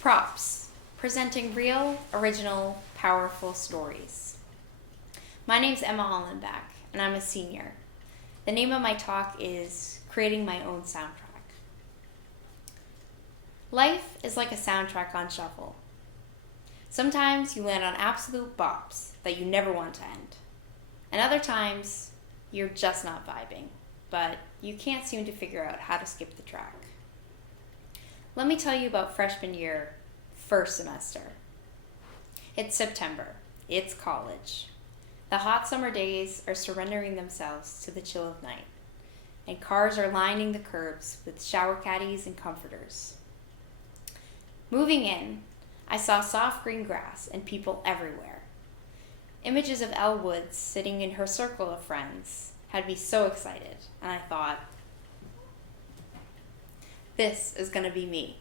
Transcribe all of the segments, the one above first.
Props, presenting real, original, powerful stories. My name's Emma Hollenbach, and I'm a senior. The name of my talk is Creating My Own Soundtrack. Life is like a soundtrack on shuffle. Sometimes you land on absolute bops that you never want to end. And other times, you're just not vibing, but you can't seem to figure out how to skip the track. Let me tell you about freshman year, first semester. It's September. It's college. The hot summer days are surrendering themselves to the chill of night, and cars are lining the curbs with shower caddies and comforters. Moving in, I saw soft green grass and people everywhere. Images of Elle Woods sitting in her circle of friends had me so excited, and I thought, this is going to be me.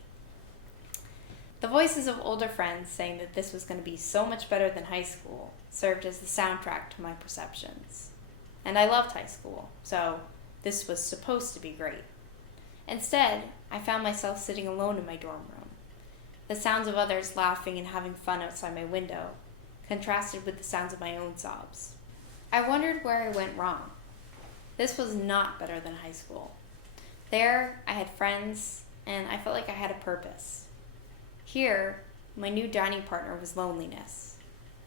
The voices of older friends saying that this was going to be so much better than high school served as the soundtrack to my perceptions. And I loved high school, so this was supposed to be great. Instead, I found myself sitting alone in my dorm room. The sounds of others laughing and having fun outside my window contrasted with the sounds of my own sobs. I wondered where I went wrong. This was not better than high school. There, I had friends, and I felt like I had a purpose. Here, my new dining partner was loneliness,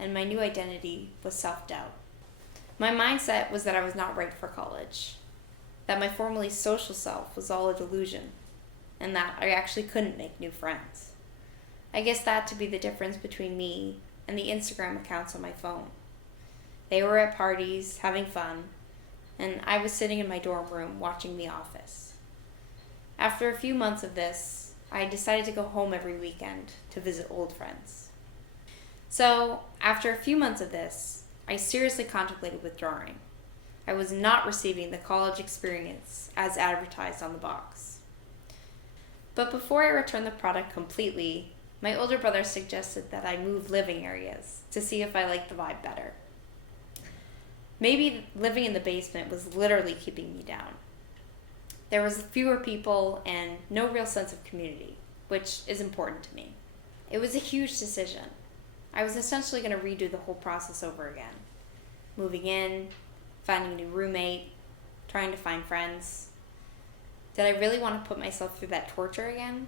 and my new identity was self-doubt. My mindset was that I was not right for college, that my formerly social self was all a delusion, and that I actually couldn't make new friends. I guess that to be the difference between me and the Instagram accounts on my phone. They were at parties, having fun, and I was sitting in my dorm room watching The Office. After a few months of this, I decided to go home every weekend to visit old friends. So, after a few months of this, I seriously contemplated withdrawing. I was not receiving the college experience as advertised on the box. But before I returned the product completely, my older brother suggested that I move living areas to see if I liked the vibe better. Maybe living in the basement was literally keeping me down. There was fewer people and no real sense of community, which is important to me. It was a huge decision. I was essentially going to redo the whole process over again. Moving in, finding a new roommate, trying to find friends. Did I really want to put myself through that torture again?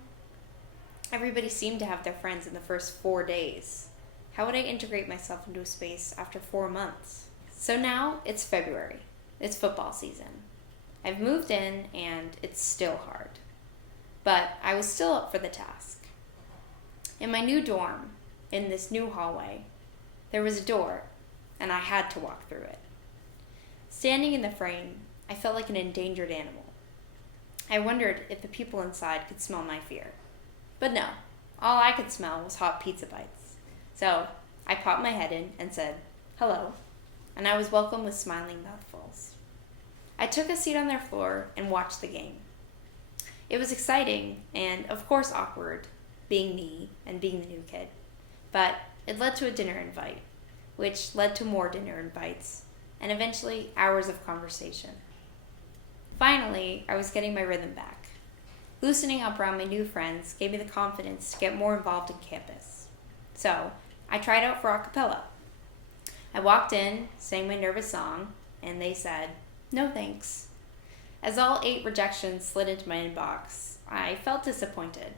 Everybody seemed to have their friends in the first 4 days. How would I integrate myself into a space after 4 months? So now it's February. It's football season. I've moved in and it's still hard. But I was still up for the task. In my new dorm, in this new hallway, there was a door and I had to walk through it. Standing in the frame, I felt like an endangered animal. I wondered if the people inside could smell my fear. But no, all I could smell was hot pizza bites. So I popped my head in and said, hello, and I was welcomed with smiling mouthfuls. I took a seat on their floor and watched the game. It was exciting and, of course, awkward, being me and being the new kid. But it led to a dinner invite, which led to more dinner invites, and eventually hours of conversation. Finally, I was getting my rhythm back. Loosening up around my new friends gave me the confidence to get more involved in campus. So, I tried out for a cappella. I walked in, sang my nervous song, and they said, no thanks. As all 8 rejections slid into my inbox, I felt disappointed.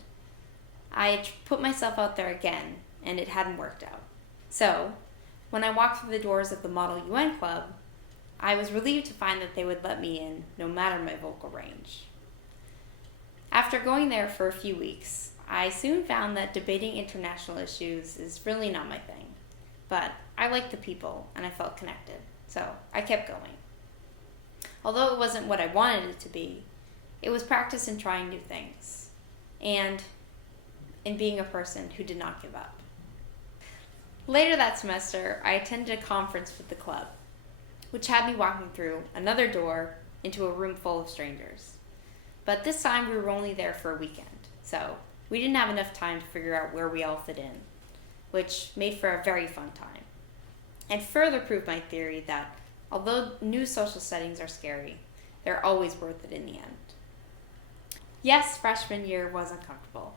I put myself out there again, and it hadn't worked out. So, when I walked through the doors of the Model UN Club, I was relieved to find that they would let me in, no matter my vocal range. After going there for a few weeks, I soon found that debating international issues is really not my thing. But I liked the people, and I felt connected, so I kept going. Although it wasn't what I wanted it to be, it was practice in trying new things, and in being a person who did not give up. Later that semester, I attended a conference with the club, which had me walking through another door into a room full of strangers. But this time we were only there for a weekend, so we didn't have enough time to figure out where we all fit in, which made for a very fun time, and further proved my theory that although new social settings are scary, they're always worth it in the end. Yes, freshman year was uncomfortable.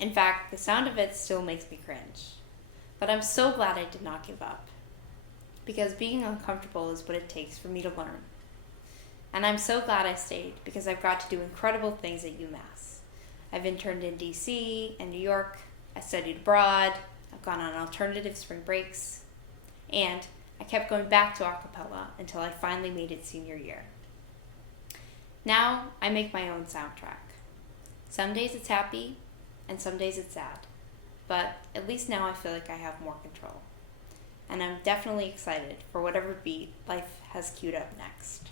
In fact, the sound of it still makes me cringe. But I'm so glad I did not give up. Because being uncomfortable is what it takes for me to learn. And I'm so glad I stayed because I've got to do incredible things at UMass. I've interned in DC and New York. I studied abroad. I've gone on alternative spring breaks. And I kept going back to a cappella until I finally made it senior year. Now I make my own soundtrack. Some days it's happy, and some days it's sad. But at least now I feel like I have more control. And I'm definitely excited for whatever beat life has queued up next.